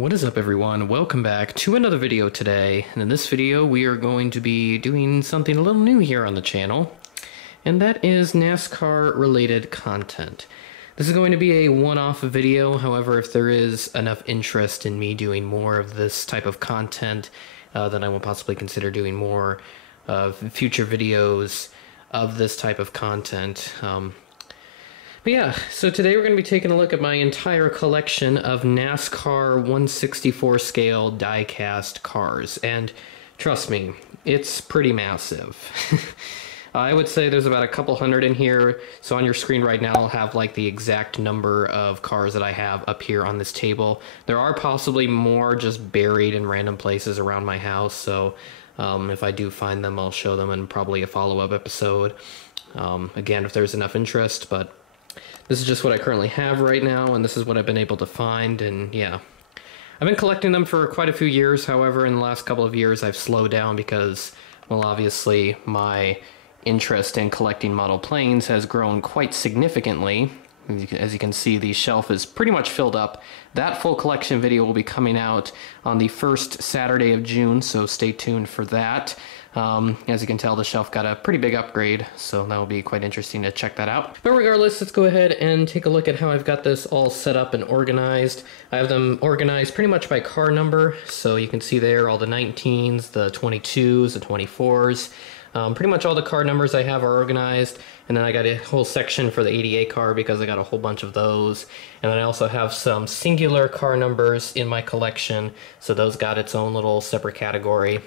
What is up, everyone? Welcome back to another video today, and in this video we are going to be doing something a little new here on the channel, and that is NASCAR related content. This is going to be a one-off video. However, if there is enough interest in me doing more of this type of content, then I will possibly consider doing more future videos of this type of content. But yeah, so today we're going to be taking a look at my entire collection of NASCAR 1/64 scale die-cast cars, and trust me, it's pretty massive. I would say there's about a couple hundred in here, so on your screen right now I'll have like the exact number of cars that I have up here on this table. There are possibly more just buried in random places around my house, so if I do find them I'll show them in probably a follow-up episode, again if there's enough interest, but this is just what I currently have right now, and this is what I've been able to find, and yeah. I've been collecting them for quite a few years. However, in the last couple of years I've slowed down because, well, obviously my interest in collecting model planes has grown quite significantly. As you can see, the shelf is pretty much filled up. That full collection video will be coming out on the first Saturday of June, so stay tuned for that. As you can tell, the shelf got a pretty big upgrade, so that will be quite interesting to check that out. But regardless, let's go ahead and take a look at how I've got this all set up and organized. I have them organized pretty much by car number, so you can see there all the 19s, the 22s, the 24s. Pretty much all the car numbers I have are organized, and then I got a whole section for the 88 car because I got a whole bunch of those. And then I also have some singular car numbers in my collection, so those got its own little separate category.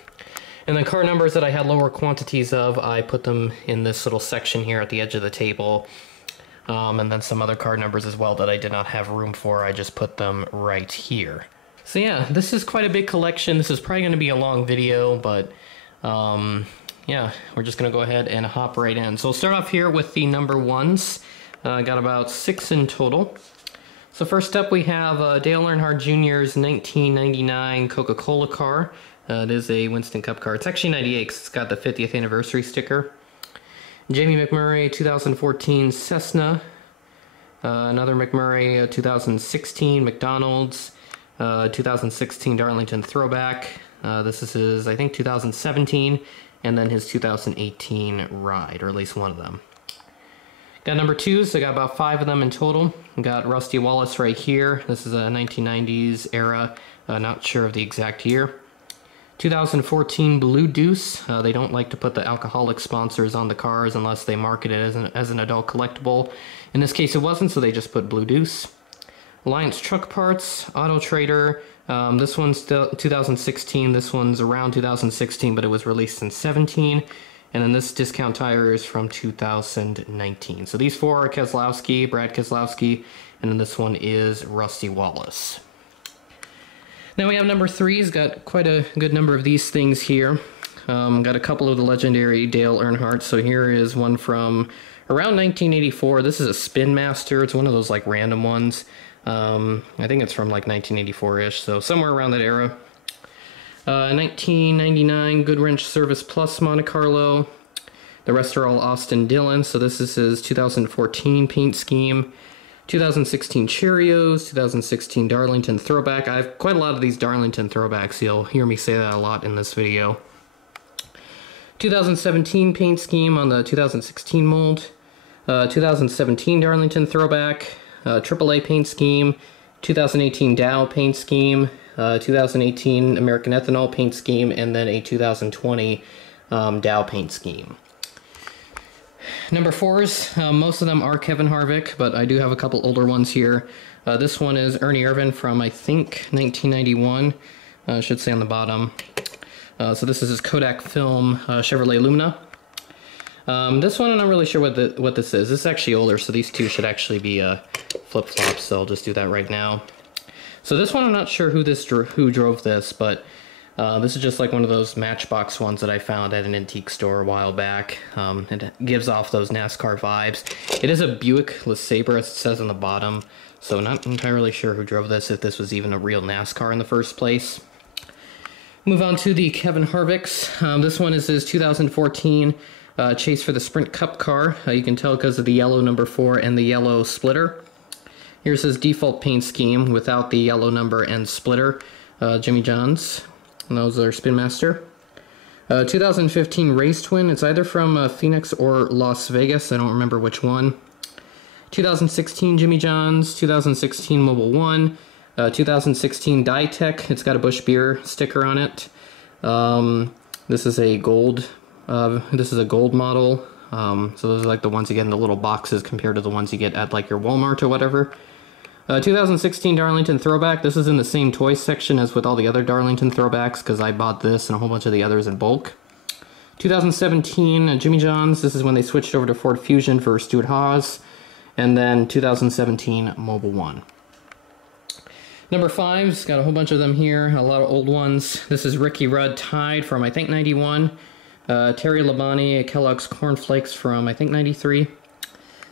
And then car numbers that I had lower quantities of, I put them in this little section here at the edge of the table. And then some other car numbers as well that I did not have room for, I just put them right here. So yeah, this is quite a big collection. This is probably going to be a long video, but yeah, we're just going to go ahead and hop right in. So we'll start off here with the number ones. I got about 6 in total. So first up we have Dale Earnhardt Jr.'s 1999 Coca-Cola car. It is a Winston Cup car. It's actually 98 because it's got the 50th anniversary sticker. Jamie McMurray 2014 Cessna. Another McMurray 2016 McDonald's. 2016 Darlington Throwback. This is his, I think, 2017. And then his 2018 ride, or at least one of them. Got number 2s, I got about 5 of them in total. Got Rusty Wallace right here. This is a 1990s era, not sure of the exact year. 2014 Blue Deuce. They don't like to put the alcoholic sponsors on the cars unless they market it as an adult collectible. In this case it wasn't, so they just put Blue Deuce. Alliance Truck Parts, Auto Trader. This one's still 2016, this one's around 2016, but it was released in 17. And then this Discount Tire is from 2019. So these 4 are Keselowski, Brad Keselowski, and then this one is Rusty Wallace. Now we have number 3's got quite a good number of these things here. Got a couple of the legendary Dale Earnhardt. So here is one from around 1984. This is a Spin Master. It's one of those like random ones. I think it's from like 1984-ish, so somewhere around that era. 1999 Goodwrench Service Plus Monte Carlo. The rest are all Austin Dillon, so this is his 2014 paint scheme. 2016 Cheerios, 2016 Darlington Throwback. I have quite a lot of these Darlington Throwbacks, you'll hear me say that a lot in this video. 2017 paint scheme on the 2016 mold. 2017 Darlington Throwback. AAA paint scheme, 2018 Dow paint scheme, 2018 American Ethanol paint scheme, and then a 2020 Dow paint scheme. Number 4s, most of them are Kevin Harvick, but I do have a couple older ones here. This one is Ernie Irvan from, I think, 1991. Should say on the bottom. So this is his Kodak film Chevrolet Lumina. This one I'm not really sure what this is. This is actually older, so these two should actually be flip-flops, so I'll just do that right now. So this one I'm not sure who drove this, but this is just like one of those Matchbox ones that I found at an antique store a while back. It gives off those NASCAR vibes. It is a Buick LeSabre, as it says on the bottom, so not entirely sure who drove this, if this was even a real NASCAR in the first place. Move on to the Kevin Harvicks. This one is his 2014 Chase for the Sprint Cup car. You can tell because of the yellow number 4 and the yellow splitter. Here's his default paint scheme without the yellow number and splitter. Jimmy John's. And those are Spin Master. 2015 Race Twin. It's either from Phoenix or Las Vegas. I don't remember which one. 2016 Jimmy John's. 2016 Mobile 1. 2016 Ditech. It's got a Busch Beer sticker on it. This is a gold. This is a gold model. So those are like the ones you get in the little boxes compared to the ones you get at like your Walmart or whatever. 2016 Darlington Throwback. This is in the same toy section as with all the other Darlington Throwbacks because I bought this and a whole bunch of the others in bulk. 2017 Jimmy John's. This is when they switched over to Ford Fusion for Stuart Haas. And then 2017 Mobile 1. Number 5's got a whole bunch of them here, a lot of old ones. This is Ricky Rudd Tide from I think 91. Terry Labonte Kellogg's Corn Flakes from I think 93.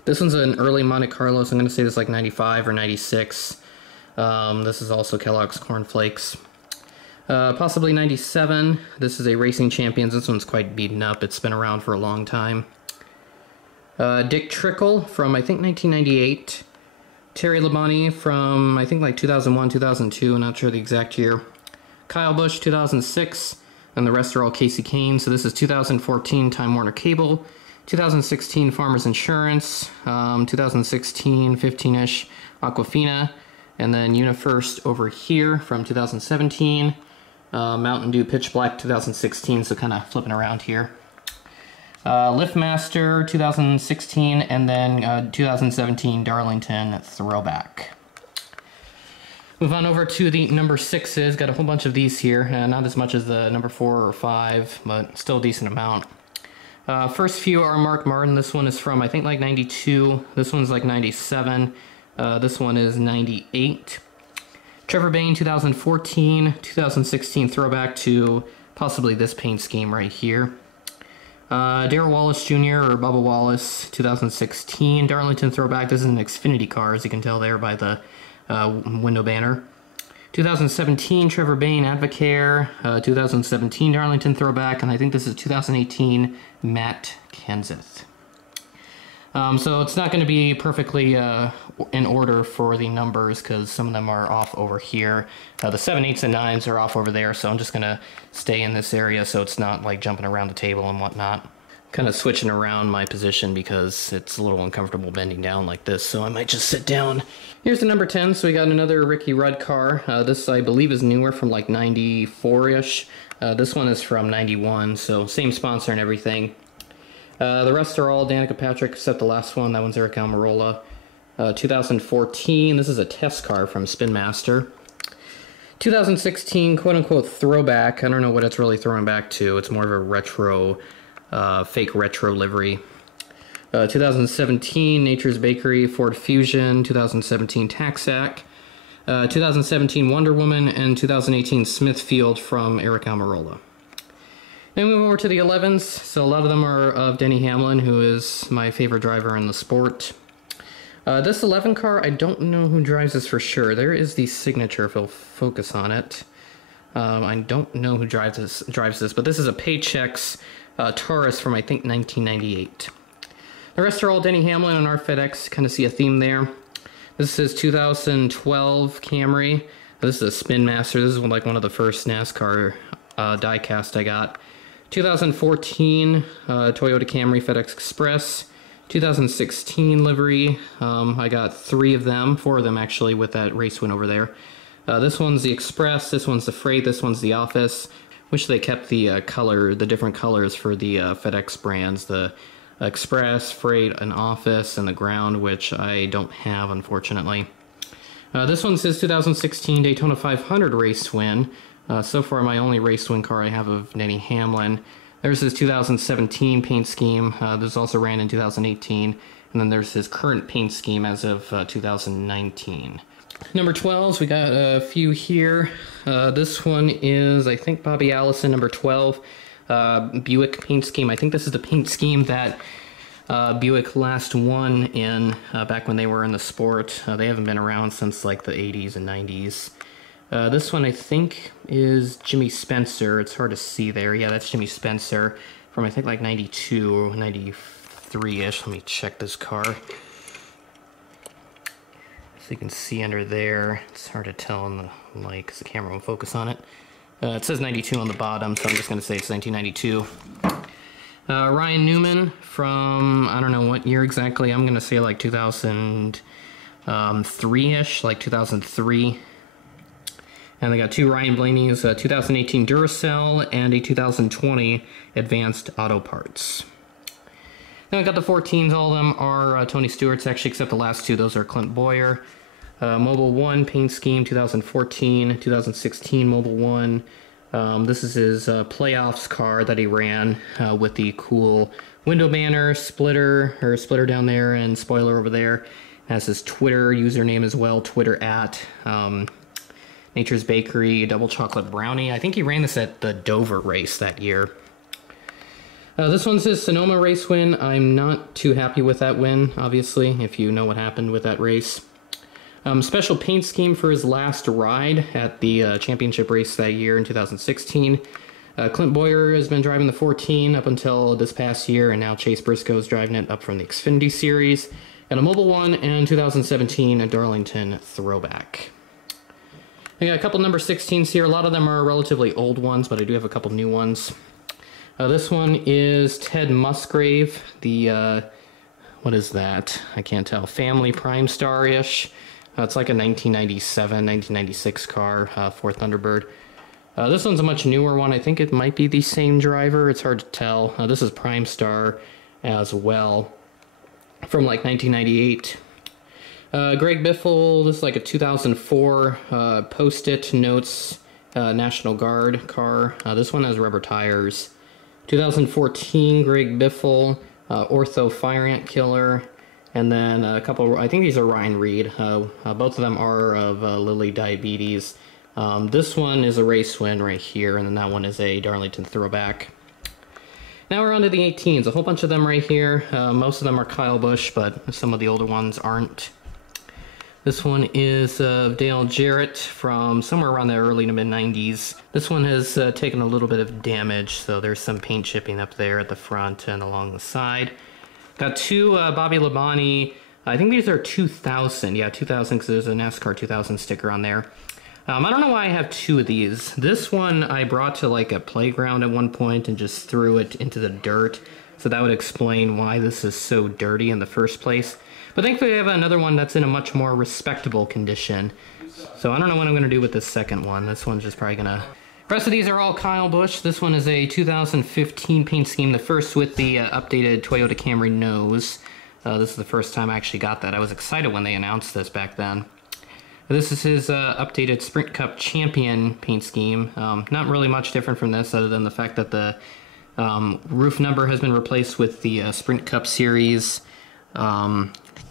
This one's an early Monte Carlo, so I'm going to say this is like 95 or 96. This is also Kellogg's Corn Flakes. Possibly 97. This is a Racing Champions. This one's quite beaten up. It's been around for a long time. Dick Trickle from I think 1998. Terry Labonte from I think like 2001, 2002. I'm not sure the exact year. Kyle Busch 2006. And the rest are all Casey Kane. So this is 2014 Time Warner Cable. 2016 Farmers Insurance. 2016 15-ish Aquafina. And then UniFirst over here from 2017. Mountain Dew Pitch Black 2016. So kind of flipping around here. Liftmaster 2016, and then 2017 Darlington Throwback. Move on over to the number 6's. Got a whole bunch of these here. Not as much as the number 4 or 5, but still a decent amount. First few are Mark Martin. This one is from I think like 92. This one's like 97. This one is 98. Trevor Bayne 2014, 2016 throwback to possibly this paint scheme right here. Darrell Wallace Jr. or Bubba Wallace, 2016. Darlington Throwback. This is an Xfinity car, as you can tell there by the window banner. 2017 Trevor Bayne Advocare. 2017 Darlington Throwback. And I think this is 2018 Matt Kenseth. So it's not going to be perfectly in order for the numbers because some of them are off over here. The 7, 8s, and 9s are off over there, so I'm just going to stay in this area so it's not like jumping around the table and whatnot. Kind of switching around my position because it's a little uncomfortable bending down like this, so I might just sit down. Here's the number 10, so we got another Ricky Rudd car. This, I believe, is newer from like 94-ish. This one is from 91, so same sponsor and everything. The rest are all Danica Patrick, except the last one. That one's Eric Almirola. 2014, this is a test car from Spin Master. 2016, quote-unquote, throwback. I don't know what it's really throwing back to. It's more of a retro, fake retro livery. 2017, Nature's Bakery, Ford Fusion. 2017, Taxac. 2017, Wonder Woman. And 2018, Smithfield from Eric Almirola. Then we move over to the 11s. So a lot of them are of Denny Hamlin, who is my favorite driver in the sport. This 11 car, I don't know who drives this for sure. There is the signature if we'll focus on it. I don't know who drives this, but this is a Paychex Taurus from I think 1998. The rest are all Denny Hamlin and our FedEx. Kind of see a theme there. This is 2012 Camry. This is a Spin Master. This is like one of the first NASCAR diecast I got. 2014 Toyota Camry FedEx Express. 2016 livery. I got 3 of them, 4 of them actually, with that race win over there. This one's the Express, this one's the Freight, this one's the Office. Wish they kept the the different colors for the FedEx brands. The Express, Freight, and Office, and the Ground, which I don't have, unfortunately. This one says 2016 Daytona 500 race win. So far, my only race win car I have of Denny Hamlin. There's his 2017 paint scheme. This also ran in 2018. And then there's his current paint scheme as of 2019. Number 12s, we got a few here. This one is, I think, Bobby Allison, number 12. Buick paint scheme. I think this is the paint scheme that Buick last won in back when they were in the sport. They haven't been around since like the 80s and 90s. This one I think is Jimmy Spencer. It's hard to see there. Yeah, that's Jimmy Spencer from I think like 92 or 93-ish. Let me check this car. This you can see under there. It's hard to tell in the light because the camera won't focus on it. It says 92 on the bottom, so I'm just going to say it's 1992. Ryan Newman from, I don't know what year exactly, I'm going to say like 2003-ish, like 2003. And they got two Ryan Blaney's, 2018 Duracell and a 2020 Advanced Auto Parts. Then I got the 14s, all of them are Tony Stewart's actually, except the last two, those are Clint Boyer. Mobile 1 paint scheme, 2014, 2016 Mobile 1. This is his playoffs car that he ran with the cool window banner, splitter down there, and spoiler over there. Has his Twitter username as well, Twitter at Nature's Bakery Double Chocolate Brownie. I think he ran this at the Dover race that year. This one's his Sonoma race win. I'm not too happy with that win, obviously, if you know what happened with that race. Special paint scheme for his last ride at the championship race that year in 2016. Clint Boyer has been driving the 14 up until this past year, and now Chase Briscoe's driving it up from the Xfinity Series. Got a Mobile 1 and 2017 a Darlington Throwback. I got a couple number 16s here. A lot of them are relatively old ones, but I do have a couple new ones. This one is Ted Musgrave, the, what is that? I can't tell. Family Prime Star-ish. It's like a 1997, 1996 car, Ford Thunderbird. This one's a much newer one. I think it might be the same driver. It's hard to tell. This is Prime Star as well, from like 1998. Greg Biffle, this is like a 2004 Post-it Notes National Guard car. This one has rubber tires. 2014 Greg Biffle, Ortho Fire Ant Killer. And then a couple, I think these are Ryan Reed. Both of them are of Lilly Diabetes. This one is a race win right here, and then that one is a Darlington Throwback. Now we're on to the 18s. A whole bunch of them right here. Most of them are Kyle Busch, but some of the older ones aren't. This one is Dale Jarrett from somewhere around the early to mid-90s. This one has taken a little bit of damage, so there's some paint chipping up there at the front and along the side. Got two Bobby Labonte, I think these are 2000, yeah, 2000, because there's a NASCAR 2000 sticker on there. I don't know why I have two of these. This one I brought to like a playground at one point and just threw it into the dirt, so that would explain why this is so dirty in the first place. But thankfully I have another one that's in a much more respectable condition. So I don't know what I'm going to do with this second one. This one's just probably going to... The rest of these are all Kyle Busch. This one is a 2015 paint scheme, the first with the updated Toyota Camry nose. This is the first time I actually got that. I was excited when they announced this back then. This is his updated Sprint Cup Champion paint scheme. Not really much different from this other than the fact that the roof number has been replaced with the Sprint Cup Series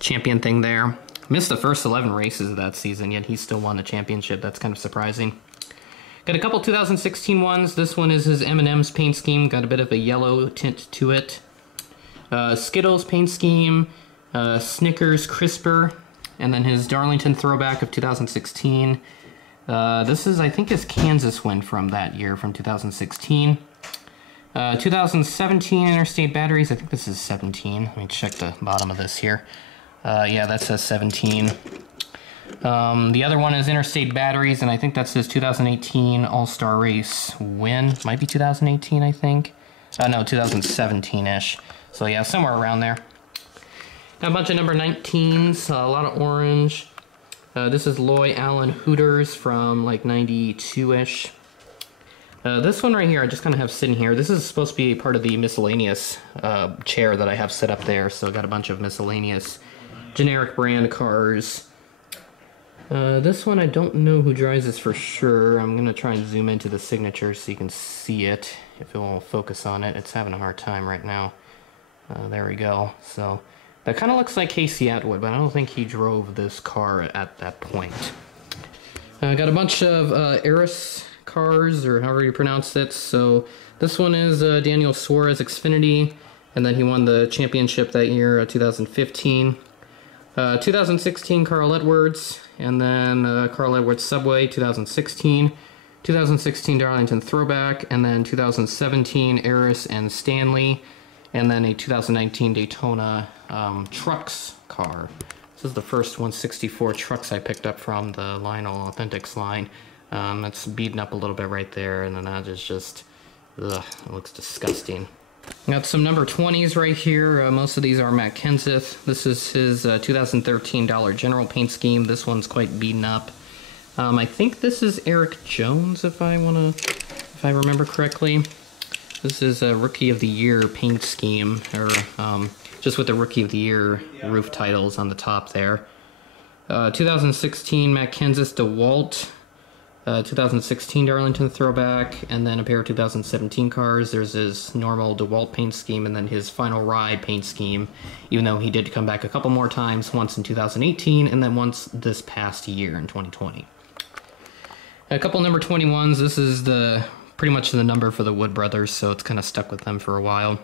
champion thing there. Missed the first 11 races of that season, yet he still won the championship. That's kind of surprising. Got a couple 2016 ones. This one is his M&M's paint scheme. Got a bit of a yellow tint to it. Skittles paint scheme. Snickers Crisper. And then his Darlington Throwback of 2016. This is, I think, his Kansas win from that year, from 2016. 2017 Interstate Batteries. I think this is 17. Let me check the bottom of this here. Yeah, that says 17. The other one is Interstate Batteries, and I think that's his 2018 All-Star Race win. Might be 2018, I think. No, 2017-ish. So yeah, somewhere around there. Got a bunch of number 19s, a lot of orange. This is Loy Allen Hooters from like 92-ish. This one right here, I just kind of have sitting here. This is supposed to be part of the Miscellaneous chair that I have set up there. So got a bunch of Miscellaneous generic brand cars. This one, I don't know who drives this for sure. I'm going to try and zoom into the signature so you can see it. If it won't focus on it, it's having a hard time right now. There we go. So that kind of looks like Casey Atwood, but I don't think he drove this car at that point. Got a bunch of Eris cars, or however you pronounce it. So this one is Daniel Suarez Xfinity, and then he won the championship that year, 2015. 2016 Carl Edwards, and then Carl Edwards Subway 2016, 2016 Darlington Throwback, and then 2017 Eris and Stanley, and then a 2019 Daytona Trucks car. This is the first 164 trucks I picked up from the Lionel Authentics line. That's beaten up a little bit right there, and then that is just, ugh, it looks disgusting. Got some number 20s right here. Most of these are Matt Kenseth. This is his 2013 Dollar General paint scheme. This one's quite beaten up. I think this is Eric Jones, if I remember correctly. This is a Rookie of the Year paint scheme, or just with the Rookie of the Year roof titles on the top there. 2016 Matt Kenseth DeWalt. 2016 Darlington throwback, and then a pair of 2017 cars. There's his normal DeWalt paint scheme, and then his Final Ride paint scheme, even though he did come back a couple more times, once in 2018, and then once this past year in 2020. A couple number 21s. This is pretty much the number for the Wood Brothers, so it's kind of stuck with them for a while.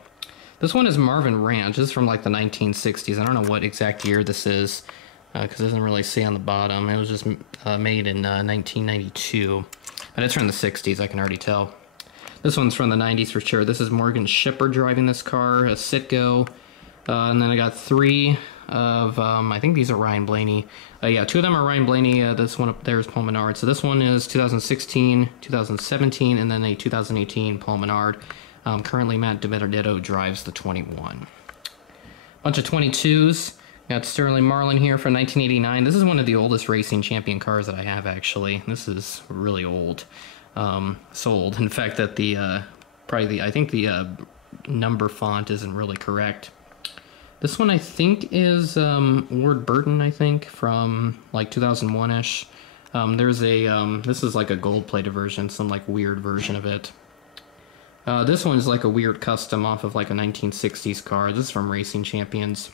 This one is Marvin Ranch. This is from like the 1960s. I don't know what exact year this is, because it doesn't really say on the bottom. It was just made in 1992, but it's from the 60s, I can already tell. This one's from the 90s for sure. This is Morgan Shipper driving this car, a Citgo. And then I got three of, I think these are Ryan Blaney. Yeah, two of them are Ryan Blaney. This one up there is Paul Menard. So this one is 2016, 2017, and then a 2018 Paul Menard. Currently, Matt DiBenedetto drives the 21. Bunch of 22s. Got Sterling Marlin here from 1989. This is one of the oldest racing champion cars that I have, actually. This is really old. So old, in fact, that I think the number font isn't really correct. This one I think is Ward Burton, I think, from like 2001-ish. There's a, this is like a gold-plated version, some like weird version of it. This one is like a weird custom off of like a 1960s car. This is from Racing Champions.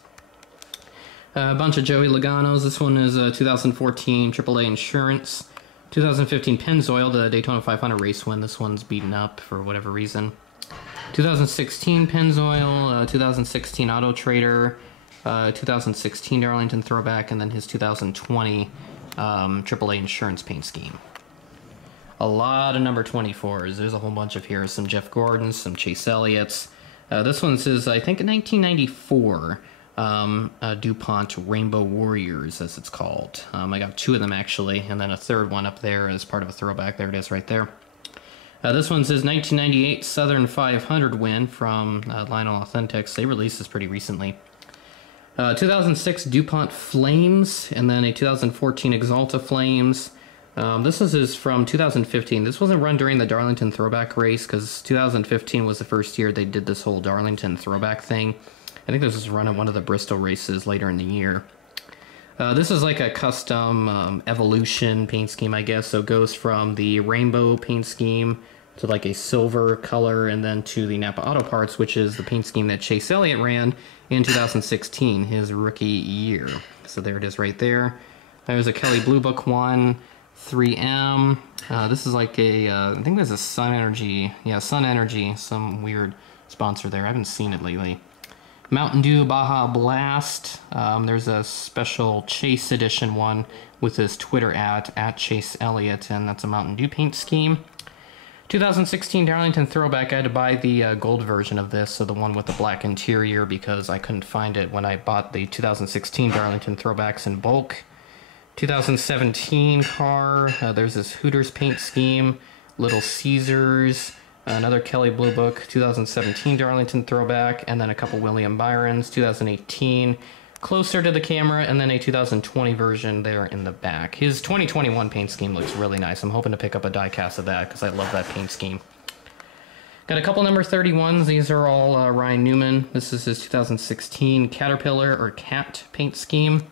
A bunch of Joey Logano's. This one is 2014 AAA Insurance. 2015 Pennzoil, the Daytona 500 race win. This one's beaten up for whatever reason. 2016 Pennzoil, 2016 Auto Trader, 2016 Darlington Throwback, and then his 2020 AAA Insurance paint scheme. A lot of number 24s. There's a whole bunch of here. Some Jeff Gordons, some Chase Elliott's. This one says, I think, 1994 DuPont Rainbow Warriors, as it's called. I got two of them, actually, and then a third one up there as part of a throwback. There it is right there. This one says 1998 Southern 500 win from Lionel Authentics. They released this pretty recently. 2006 DuPont Flames, and then a 2014 Exalta Flames. This is from 2015. This wasn't run during the Darlington Throwback race, because 2015 was the first year they did this whole Darlington Throwback thing. I think this was run at one of the Bristol races later in the year. This is like a custom evolution paint scheme, I guess. So it goes from the rainbow paint scheme to like a silver color, and then to the Napa Auto Parts, which is the paint scheme that Chase Elliott ran in 2016, his rookie year. So there it is right there. There's a Kelly Blue Book one, 3M. This is like a, I think there's a Sun Energy. Yeah, Sun Energy, some weird sponsor there. I haven't seen it lately. Mountain Dew Baja Blast. There's a special Chase edition one with his Twitter at Chase Elliott, and that's a Mountain Dew paint scheme. 2016 Darlington Throwback. I had to buy the gold version of this, so the one with the black interior, because I couldn't find it when I bought the 2016 Darlington Throwbacks in bulk. 2017 car. There's this Hooters paint scheme, Little Caesars, another Kelly Blue Book, 2017 Darlington Throwback, and then a couple William Byrons, 2018, closer to the camera, and then a 2020 version there in the back. His 2021 paint scheme looks really nice. I'm hoping to pick up a die cast of that, because I love that paint scheme. Got a couple number 31s. These are all Ryan Newman. This is his 2016 Caterpillar or Cat paint scheme.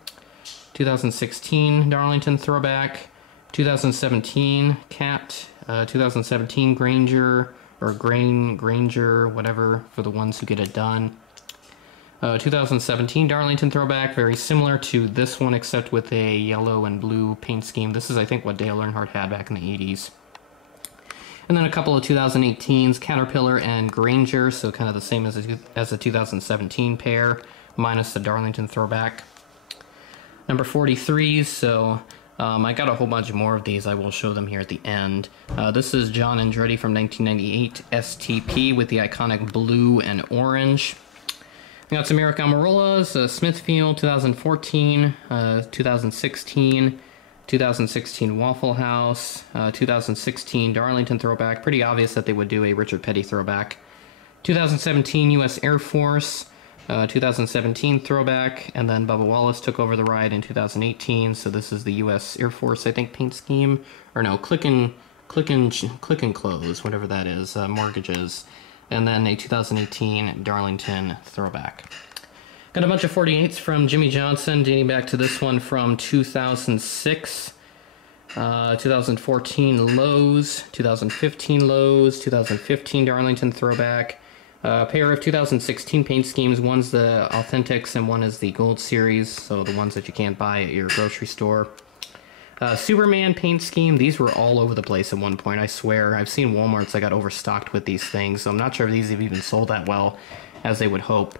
2016 Darlington Throwback. 2017 Cat. 2017 Granger, or Granger, whatever, for the ones who get it done. 2017 Darlington Throwback, very similar to this one, except with a yellow and blue paint scheme. This is, I think, what Dale Earnhardt had back in the 80s. And then a couple of 2018s, Caterpillar and Granger, so kind of the same as a 2017 pair, minus the Darlington Throwback. Number 43s, so I got a whole bunch more of these. I will show them here at the end. This is John Andretti from 1998 STP with the iconic blue and orange. We got some Eric Almirola's, Smithfield 2014, 2016, 2016 Waffle House, 2016 Darlington throwback. Pretty obvious that they would do a Richard Petty throwback. 2017 U.S. Air Force, 2017 throwback, and then Bubba Wallace took over the ride in 2018. So this is the U.S. Air Force, I think, paint scheme, or no, click and close, whatever that is, mortgages, and then a 2018 Darlington throwback. Got a bunch of 48s from Jimmy Johnson, dating back to this one from 2006, 2014 Lowe's, 2015 Lowe's, 2015 Darlington throwback. A pair of 2016 paint schemes. One's the Authentics and one is the Gold Series, so the ones that you can't buy at your grocery store. Superman paint scheme. These were all over the place at one point, I swear. I've seen Walmarts that got overstocked with these things, so I'm not sure if these have even sold that well as they would hope.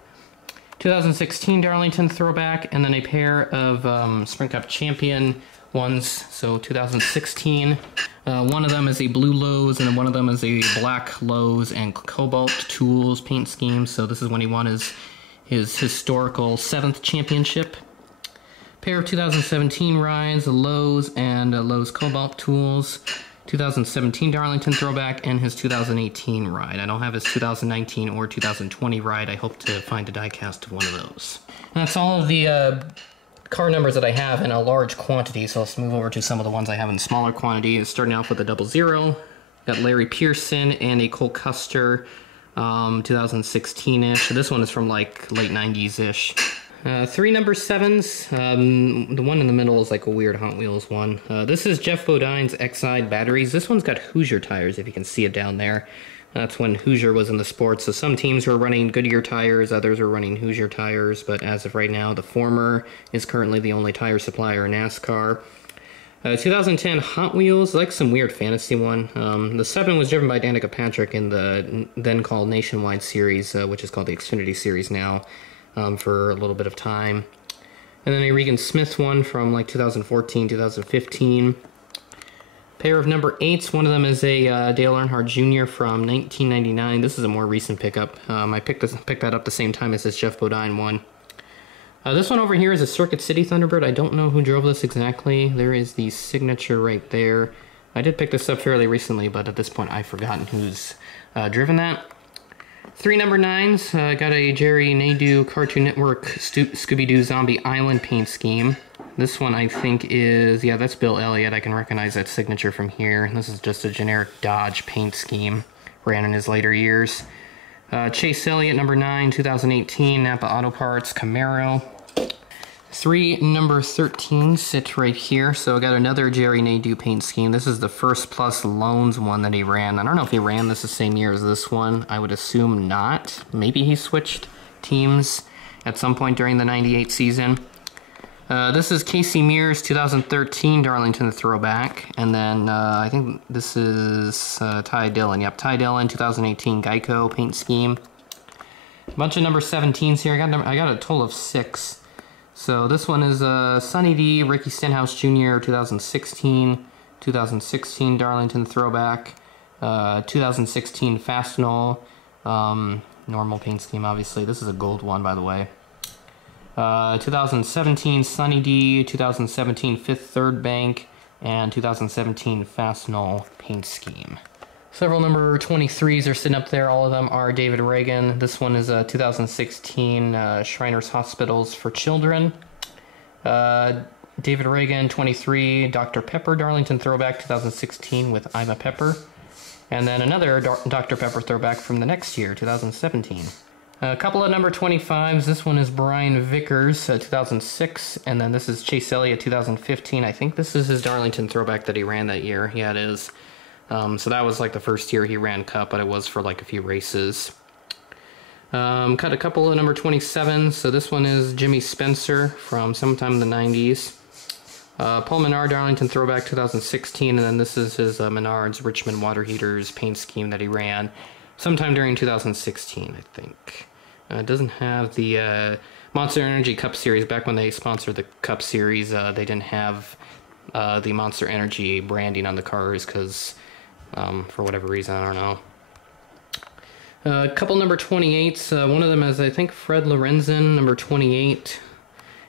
2016 Darlington throwback, and then a pair of Spring Cup Champion ones, so 2016. One of them is a blue Lowe's, and then one of them is a black Lowe's and Cobalt Tools paint scheme, so this is when he won his historical 7th championship. Pair of 2017 rides, Lowe's and Lowe's Cobalt Tools. 2017 Darlington throwback, and his 2018 ride. I don't have his 2019 or 2020 ride. I hope to find a die-cast of one of those. And that's all of the car numbers that I have in a large quantity, so let's move over to some of the ones I have in smaller quantity. Starting off with a 00. Got Larry Pearson and a Cole Custer, 2016-ish. This one is from like late 90s-ish. 3 number 7s. The one in the middle is like a weird Hot Wheels one. This is Jeff Bodine's Exide batteries. This one's got Hoosier tires, if you can see it down there. That's when Hoosier was in the sports. So some teams were running Goodyear tires, others were running Hoosier tires, but as of right now, the former is currently the only tire supplier in NASCAR. 2010 Hot Wheels, like some weird fantasy one. The 7 was driven by Danica Patrick in the then called Nationwide Series, which is called the Xfinity Series now. For a little bit of time. And then a Regan Smith one from like 2014, 2015. Pair of number 8s. One of them is a Dale Earnhardt Jr. from 1999. This is a more recent pickup. I picked that up the same time as this Jeff Bodine one. This one over here is a Circuit City Thunderbird. I don't know who drove this exactly. There is the signature right there. I did pick this up fairly recently, but at this point I've forgotten who's driven that. 3 number 9s, got a Jerry Nadeau Cartoon Network Scooby-Doo Zombie Island paint scheme. This one I think is, yeah, that's Bill Elliott. I can recognize that signature from here. This is just a generic Dodge paint scheme, ran in his later years. Chase Elliott, number 9, 2018, Napa Auto Parts, Camaro. 3 number 13s sit right here. So I got another Jerry Nadeau paint scheme. This is the First Plus Loans one that he ran. I don't know if he ran this the same year as this one. I would assume not. Maybe he switched teams at some point during the 98 season. This is Casey Mears' 2013 Darlington throwback. And then I think this is Ty Dillon. Yep, Ty Dillon, 2018 Geico paint scheme. A bunch of number 17s here. I got a total of 6. So this one is Sonny D, Ricky Stenhouse Jr., 2016, 2016 Darlington throwback, 2016 Fastenal, normal paint scheme obviously. This is a gold one, by the way. 2017 Sonny D, 2017 Fifth Third Bank, and 2017 Fastenal paint scheme. Several number 23s are sitting up there. All of them are David Reagan. This one is 2016 Shriners Hospitals for Children. David Reagan, 23, Dr. Pepper Darlington throwback, 2016 with I'm a Pepper. And then another Dr. Pepper throwback from the next year, 2017. A couple of number 25s. This one is Brian Vickers, 2006. And then this is Chase Elliott, 2015. I think this is his Darlington throwback that he ran that year. Yeah, it is. So that was like the first year he ran Cup, but it was for like a few races. Cut a couple of number 27s. So this one is Jimmy Spencer from sometime in the 90s. Paul Menard Darlington throwback 2016, and then this is his Menard's Richmond Water Heaters paint scheme that he ran sometime during 2016, I think. It doesn't have the Monster Energy Cup Series. Back when they sponsored the Cup Series, they didn't have the Monster Energy branding on the cars because... for whatever reason, I don't know. A couple number 28s. One of them is, I think, Fred Lorenzen, number 28.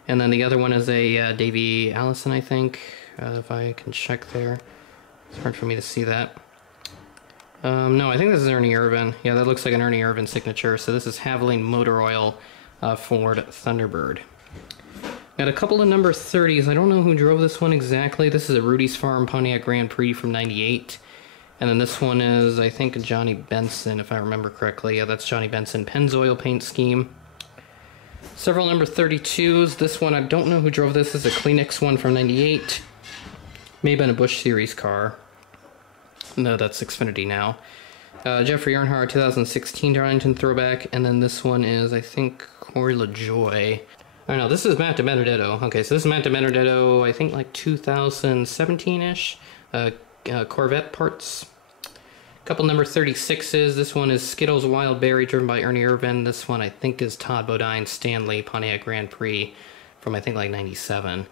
And then the other one is a Davey Allison, I think. If I can check there. It's hard for me to see that. No, I think this is Ernie Irvan. Yeah, that looks like an Ernie Irvan signature. So this is Havoline Motor Oil Ford Thunderbird. Got a couple of number 30s. I don't know who drove this one exactly. This is a Rudy's Farm Pontiac Grand Prix from 98. And then this one is, I think, Johnny Benson, if I remember correctly. Yeah, that's Johnny Benson. Pennzoil paint scheme. Several number 32s. This one, I don't know who drove this. This is a Kleenex one from 98. May have been a Busch Series car. No, that's Xfinity now. Jeffrey Earnhardt, 2016 Darlington throwback. And then this one is, I think, Corey LaJoie. Oh no, this is Matt DiBenedetto. Okay, so this is Matt DiBenedetto, I think like 2017-ish. Corvette parts. Couple number 36s. This one is Skittles Wild Berry, driven by Ernie Irvan. This one I think is Todd Bodine Stanley Pontiac Grand Prix from I think like 97.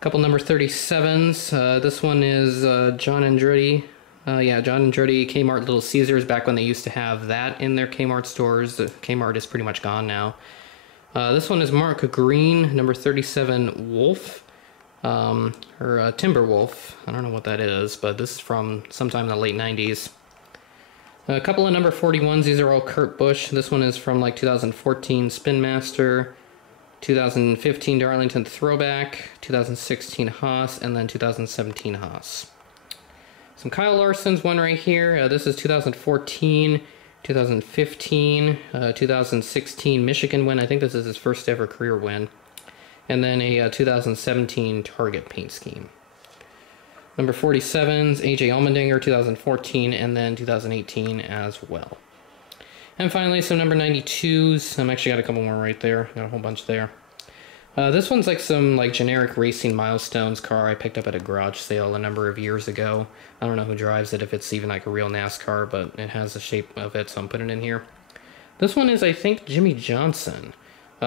Couple number 37s. This one is John Andretti. Yeah, John Andretti Kmart Little Caesars, back when they used to have that in their Kmart stores. Kmart is pretty much gone now. This one is Mark Green, number 37 Wolf. Or Timberwolf. I don't know what that is, but this is from sometime in the late 90s. A couple of number 41s. These are all Kurt Busch. This one is from like 2014 Spin Master, 2015 Darlington Throwback, 2016 Haas, and then 2017 Haas. Some Kyle Larson's one right here. This is 2014, 2015, 2016 Michigan win. I think this is his first ever career win. And then a 2017 Target paint scheme. Number 47's AJ Allmendinger, 2014, and then 2018 as well. And finally, some number 92s. I'm actually got a couple more right there. Got a whole bunch there. This one's like some generic racing milestones car I picked up at a garage sale a number of years ago. I don't know who drives it, if it's even like a real NASCAR, but it has the shape of it, so I'm putting it in here. This one is, I think, Jimmy Johnson.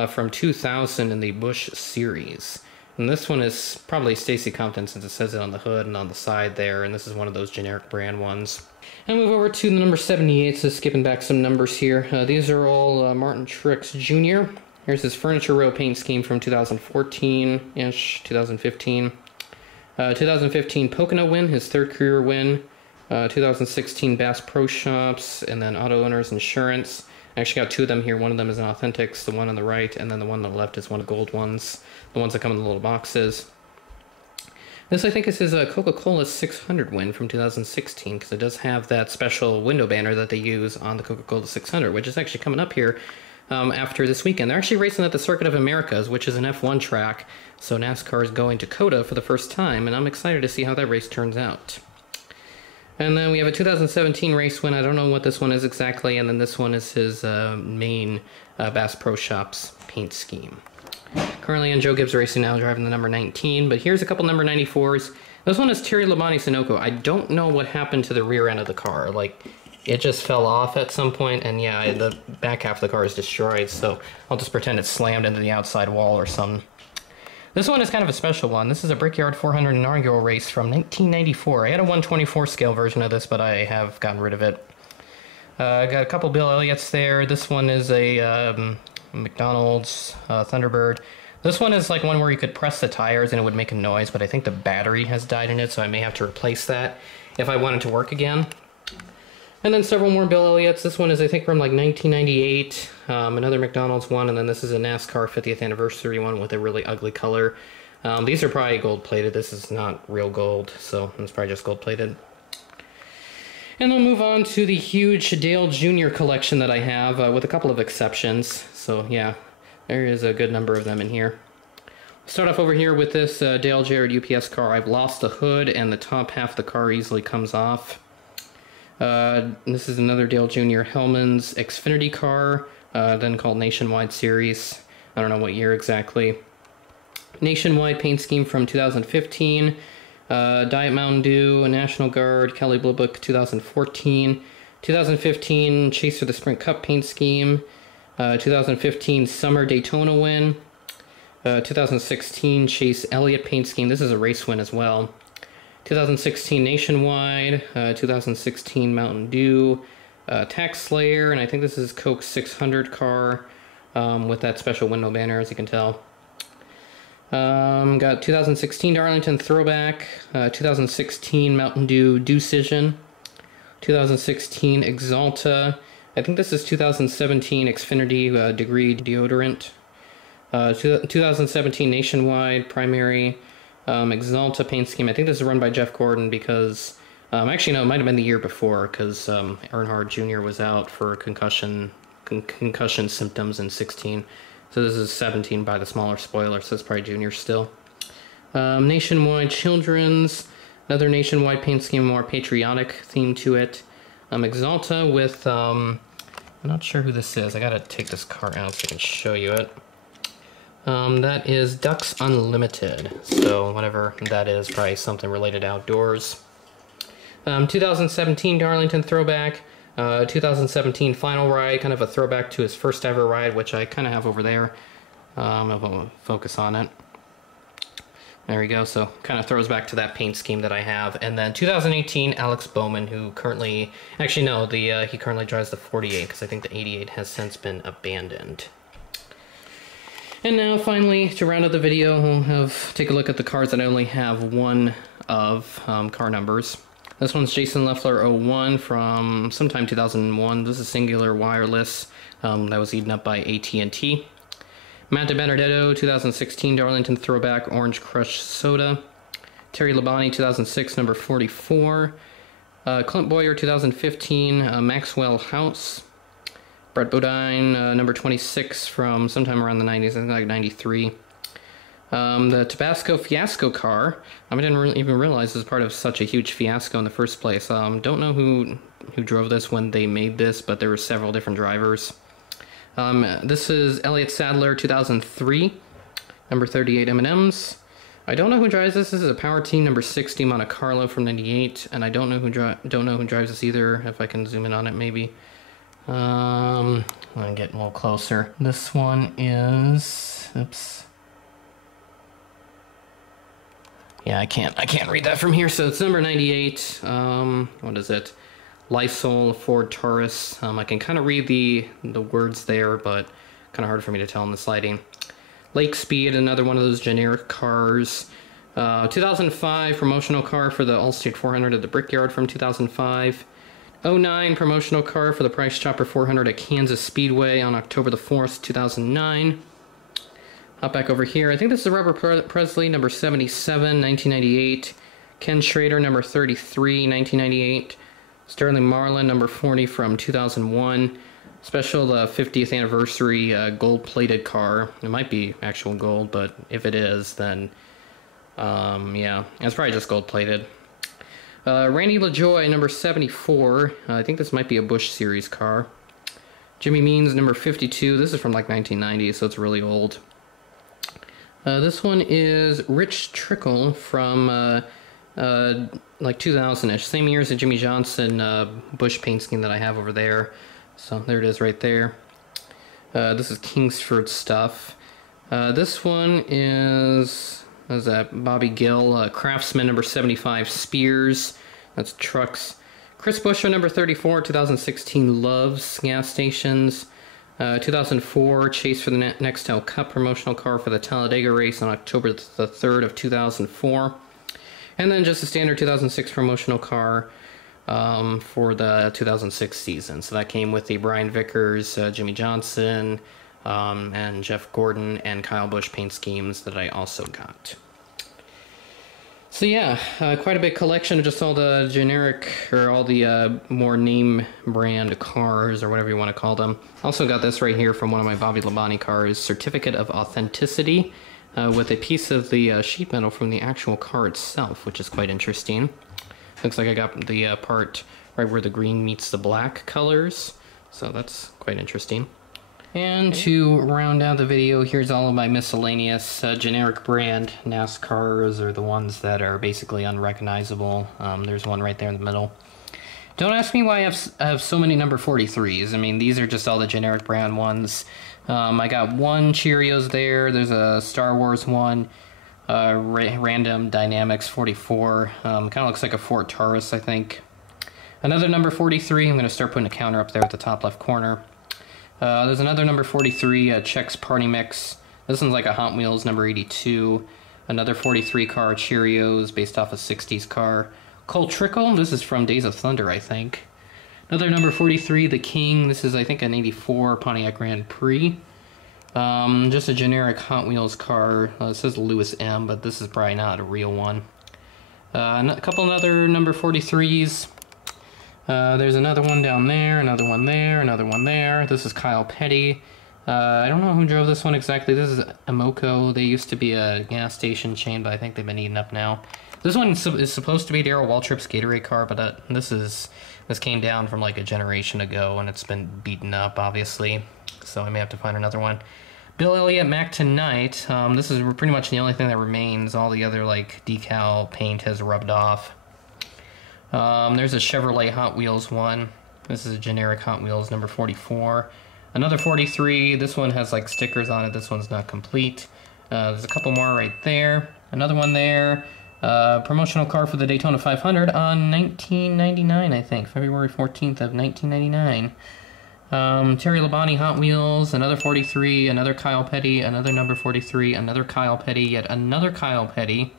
From 2000 in the Busch Series. And this one is probably Stacy Compton, since it says it on the hood and on the side there, and this is one of those generic brand ones. And move over to the number 78, so skipping back some numbers here. These are all Martin Truex Jr. Here's his Furniture Row paint scheme from 2014-ish, 2015. 2015 Pocono win, his third career win. 2016 Bass Pro Shops, and then Auto Owners Insurance. I actually got two of them here. One of them is an Authentics, the one on the right, and then the one on the left is one of the gold ones, the ones that come in the little boxes. This, I think, is his Coca-Cola 600 win from 2016, because it does have that special window banner that they use on the Coca-Cola 600, which is actually coming up here after this weekend. They're actually racing at the Circuit of Americas, which is an F1 track, so NASCAR is going to COTA for the first time, and I'm excited to see how that race turns out. And then we have a 2017 race win. I don't know what this one is exactly. And then this one is his main Bass Pro Shops paint scheme. Currently in Joe Gibbs Racing now, driving the number 19. But here's a couple number 94s. This one is Terry Labonte Sunoco. I don't know what happened to the rear end of the car. Like, it just fell off at some point. And yeah, the back half of the car is destroyed. So I'll just pretend it's slammed into the outside wall or something. This one is kind of a special one. This is a Brickyard 400 inaugural race from 1994. I had a 124 scale version of this, but I have gotten rid of it. I got a couple Bill Elliott's there. This one is a McDonald's Thunderbird. This one is like one where you could press the tires and it would make a noise, but I think the battery has died in it, so I may have to replace that if I want it to work again. And then several more Bill Elliott's. This one is, I think, from like 1998. Another McDonald's one, and then this is a NASCAR 50th anniversary one with a really ugly color. These are probably gold-plated. This is not real gold, so it's probably just gold-plated. And we'll move on to the huge Dale Jr. collection that I have, with a couple of exceptions. So yeah, there is a good number of them in here. Start off over here with this Dale Jarrett UPS car. I've lost the hood, and the top half of the car easily comes off. This is another Dale Jr. Hellman's Xfinity car, then called Nationwide Series. I don't know what year exactly. Nationwide paint scheme from 2015. Diet Mountain Dew, National Guard, Kelly Blue Book 2014. 2015 Chaser the Sprint Cup paint scheme. 2015 Summer Daytona win. 2016 Chase Elliott paint scheme. This is a race win as well. 2016 Nationwide, 2016 Mountain Dew, Tax Slayer, and I think this is Coke 600 car with that special window banner, as you can tell. Got 2016 Darlington Throwback, 2016 Mountain Dew Decision, 2016 Exalta. I think this is 2017 Xfinity Degree Deodorant. 2017 Nationwide Primary Exalta paint scheme. I think this is run by Jeff Gordon because, actually no, it might have been the year before because Earnhardt Jr. was out for concussion symptoms in 16. So this is 17 by the smaller spoiler, so it's probably junior still. Nationwide Children's, another Nationwide paint scheme, more patriotic theme to it. Exalta with, I'm not sure who this is. I gotta take this car out so I can show you it. That is Ducks Unlimited, so whatever that is, probably something related to outdoors. 2017 Darlington Throwback. 2017 Final Ride, kind of a throwback to his first ever ride, which I kind of have over there. I'll focus on it. There we go, so kind of throws back to that paint scheme that I have. And then 2018 Alex Bowman, who currently, actually no, he currently drives the 48, because I think the 88 has since been abandoned. And now finally, to round out the video, we'll take a look at the cars that I only have one of car numbers. This one's Jason Leffler 01 from sometime 2001. This is Singular Wireless that was eaten up by AT&T. Matt DiBenedetto 2016 Darlington Throwback Orange Crush Soda. Terry Labonte 2006 number 44. Clint Boyer 2015 Maxwell House. Brett Bodine number 26 from sometime around the 90s, I think like 93. The Tabasco Fiasco car, I didn't even realize it was part of such a huge fiasco in the first place. Don't know who drove this when they made this, but there were several different drivers. This is Elliott Sadler 2003, number 38 M&M's. I don't know who drives this. This is a Power Team number 60 Monte Carlo from 98, and I don't know who drives this either. If I can zoom in on it, maybe. I'm getting a little closer. This one is, oops. Yeah, I can't read that from here. So it's number 98. What is it? Lysol Ford Taurus. I can kind of read the words there, but kind of hard for me to tell in the sliding. Lake Speed, another one of those generic cars. 2005 promotional car for the Allstate 400 at the Brickyard from 2005. 09 promotional car for the Price Chopper 400 at Kansas Speedway on October the 4th, 2009. Hop back over here. I think this is Robert Presley, number 77, 1998. Ken Schrader, number 33, 1998. Sterling Marlin, number 40 from 2001. Special 50th anniversary gold-plated car. It might be actual gold, but if it is, then yeah, it's probably just gold-plated. Randy LaJoy, number 74. I think this might be a Busch Series car. Jimmy Means, number 52. This is from like 1990, so it's really old. This one is Rich Trickle from like 2000-ish. Same year as the Jimmy Johnson Busch paint scheme that I have over there. So there it is right there. This is Kingsford stuff. This one is that Bobby Gill, Craftsman number 75 Spears. That's trucks. Chris Buescher number 34, 2016 Loves gas stations. 2004 Chase for the Nextel Cup promotional car for the Talladega race on October the 3rd of 2004. And then just a standard 2006 promotional car for the 2006 season. So that came with the Brian Vickers, Jimmy Johnson, and Jeff Gordon and Kyle Busch paint schemes that I also got. So yeah, quite a big collection of just all the generic, or all the more name brand cars, or whatever you want to call them. Also got this right here from one of my Bobby Labonte cars, Certificate of Authenticity, with a piece of the sheet metal from the actual car itself, which is quite interesting. Looks like I got the part right where the green meets the black colors, so that's quite interesting. And to round out the video, here's all of my miscellaneous generic brand NASCARs, or the ones that are basically unrecognizable. There's one right there in the middle. Don't ask me why I have so many number 43s. I mean, these are just all the generic brand ones. I got one Cheerios there. There's a Star Wars one. Random Dynamics 44. Kind of looks like a Ford Taurus, I think. Another number 43, I'm going to start putting a counter up there at the top left corner. There's another number 43, Chex Party Mix. This one's like a Hot Wheels number 82. Another 43 car, Cheerios, based off a 60s car. Colt Trickle, this is from Days of Thunder, I think. Another number 43, The King. This is, I think, an 84 Pontiac Grand Prix. Just a generic Hot Wheels car. It says Lewis M, but this is probably not a real one. A couple other number 43s. There's another one down there, another one there, another one there. This is Kyle Petty. I don't know who drove this one exactly. This is Amoco. They used to be a gas station chain, but I think they've been eaten up now. This one is supposed to be Darryl Waltrip's Gatorade car, but this came down from like a generation ago, and it's been beaten up, obviously. So I may have to find another one. Bill Elliott Mac Tonight. This is pretty much the only thing that remains. All the other like decal paint has rubbed off. There's a Chevrolet Hot Wheels one. This is a generic Hot Wheels number 44. Another 43. This one has like stickers on it. This one's not complete. There's a couple more right there. Another one there. Promotional car for the Daytona 500 on 1999, I think. February 14th of 1999. Terry Labonte Hot Wheels. Another 43. Another Kyle Petty. Another number 43. Another Kyle Petty. Yet another Kyle Petty.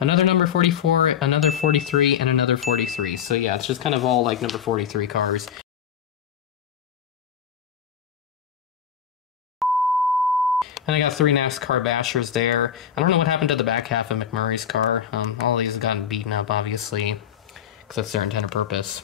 Another number 44, another 43, and another 43. So yeah, it's just kind of all like number 43 cars. And I got 3 NASCAR bashers there. I don't know what happened to the back half of McMurray's car. All these have gotten beaten up, obviously, because that's their intended purpose.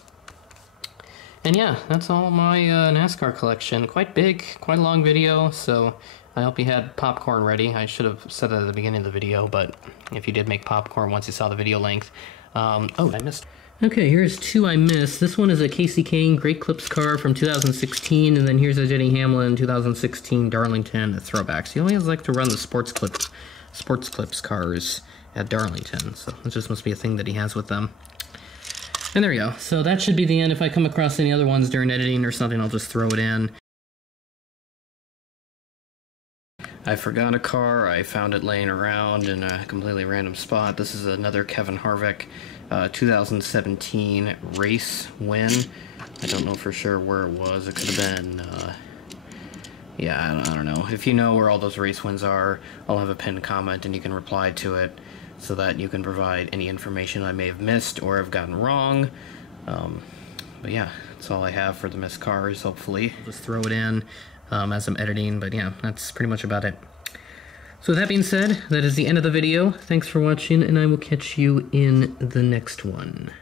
And yeah, that's all my NASCAR collection. Quite big, quite a long video, so I hope you had popcorn ready. I should have said that at the beginning of the video, but if you did make popcorn once you saw the video length. Oh, I missed. Okay, here's 2 I missed. This one is a Casey Kane Great Clips car from 2016, and then here's a Denny Hamlin 2016 Darlington throwbacks. He always like to run the sports clips cars at Darlington, so it just must be a thing that he has with them. And there we go. So that should be the end. If I come across any other ones during editing or something, I'll just throw it in. I forgot a car. I found it laying around in a completely random spot. This is another Kevin Harvick 2017 race win. I don't know for sure where it was. It could have been, yeah, I don't know. If you know where all those race wins are, I'll have a pinned comment and you can reply to it so that you can provide any information I may have missed or have gotten wrong. But yeah, that's all I have for the missed cars, hopefully. I'll just throw it in as I'm editing, but yeah, that's pretty much about it. So with that being said, that is the end of the video. Thanks for watching, and I will catch you in the next one.